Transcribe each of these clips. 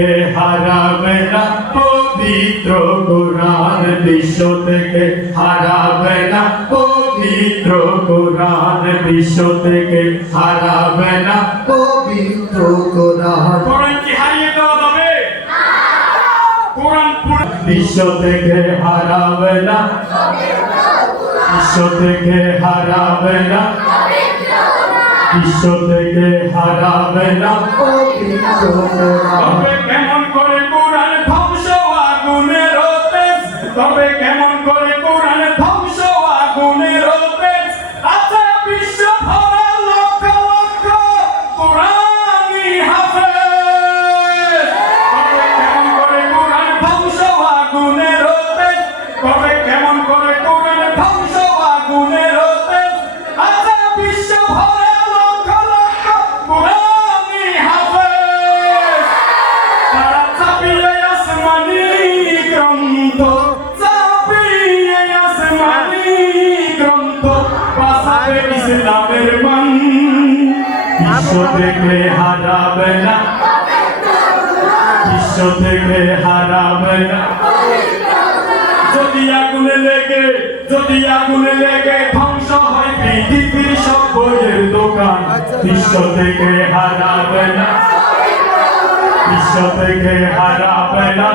থেকে হারাবে না পবিত্র কোরআন, বিশ্ব থেকে হারাবে না পবিত্র কোরআন, বিশ্ব থেকে হারাবে না পবিত্র কোরআন। কোরআন কি হারিয়ে দেওয়া যাবে? কোরআন বিশ্ব থেকে হারাবে না, বিশ্ব থেকে হারাবে না, বিশ্ব থেকে হারাবে না পবিত্র কোরআন। তবে কেমন করে কোরআন ধ্বংস আগুনের তেজ, তবে কেমন করে কোরআন ধ্বংস আগুনের তেজ, আছে বিশ্ব ভরা লক্ষ লক্ষ কোরআনি হাফেজ। তবে কেমন করে কোরআন ধ্বংস আগুনের তেজ, তবে কেমন করে কোরআন ধ্বংস আগুনের তেজ, আছে বিশ্ব ভরা কোরআনি হাফেজ। তারা চাপিয়ে আসমানি গ্রন্থ, চাপিয়ে আসমানি গ্রন্থ, বাঁচাবে ইসলামের মান, বিশ্ব থেকে হারাবে না, বিশ্ব থেকে হারাবে না। যদি আগুনে লেগে, যদি আগুনে লেগে ধ্বংস হয় পৃথিবীর সব বইয়ের দোকান, বিশ্ব থেকে হারাবে না, বিশ্ব থেকে হারাবে না।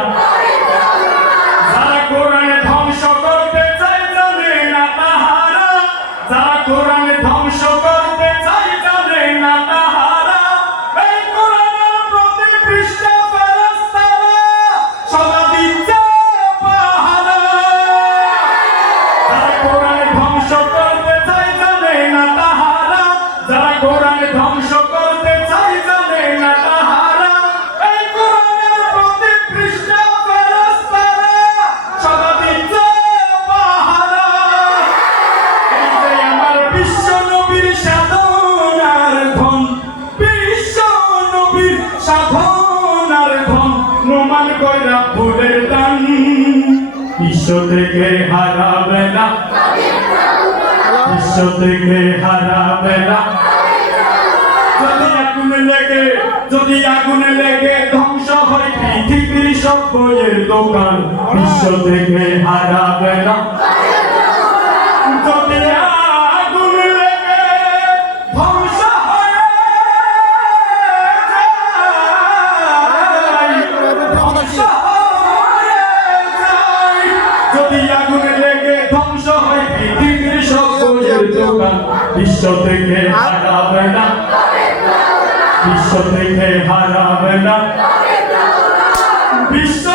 যারা কোরআন ধ্বংস করতে চায় জানে না তাহারা, যারা কোরআন ধ্বংস করতে চায় জানে না তাহারা, এই কোরআনের প্রতি পৃষ্ঠা ফেরেশতারা সদা দিচ্ছে পাহারা। যারা কোরআন ধ্বংস করতে চায় জানে না তাহারা, যারা কোরআন ধ্বংস করতে চায় জানে না তাহারা, এই কোরআনের প্রতি পৃষ্ঠা ফেরেশতারা সদা দিচ্ছে পাহারা। এই যে আমার বিশ্ব নবীর সাধনার ধন, বিশ্ব নবীর সাধনার ধন, নোমান কইরা ফুলের দান, বিশ্ব থেকে হারাবে না, বিশ্ব থেকে হারাবে না। যদি আগুনে লেগে, যদি আগুনে লেগে ধ্বংস হয় পৃথিবীর সব বইয়ের দোকান, বিশ্ব থেকে হারাবে না। যদি আগুনে লেগে ধ্বংস হয়ে যায়, ধ্বংস হয়ে যায়, যদি আগুনে লেগে ধ্বংস হয় পৃথিবীর সব বইয়ের দোকান, বিশ্ব থেকে হারাবে না, বিশ্ব থেকে হারাবে না, বিশ্ব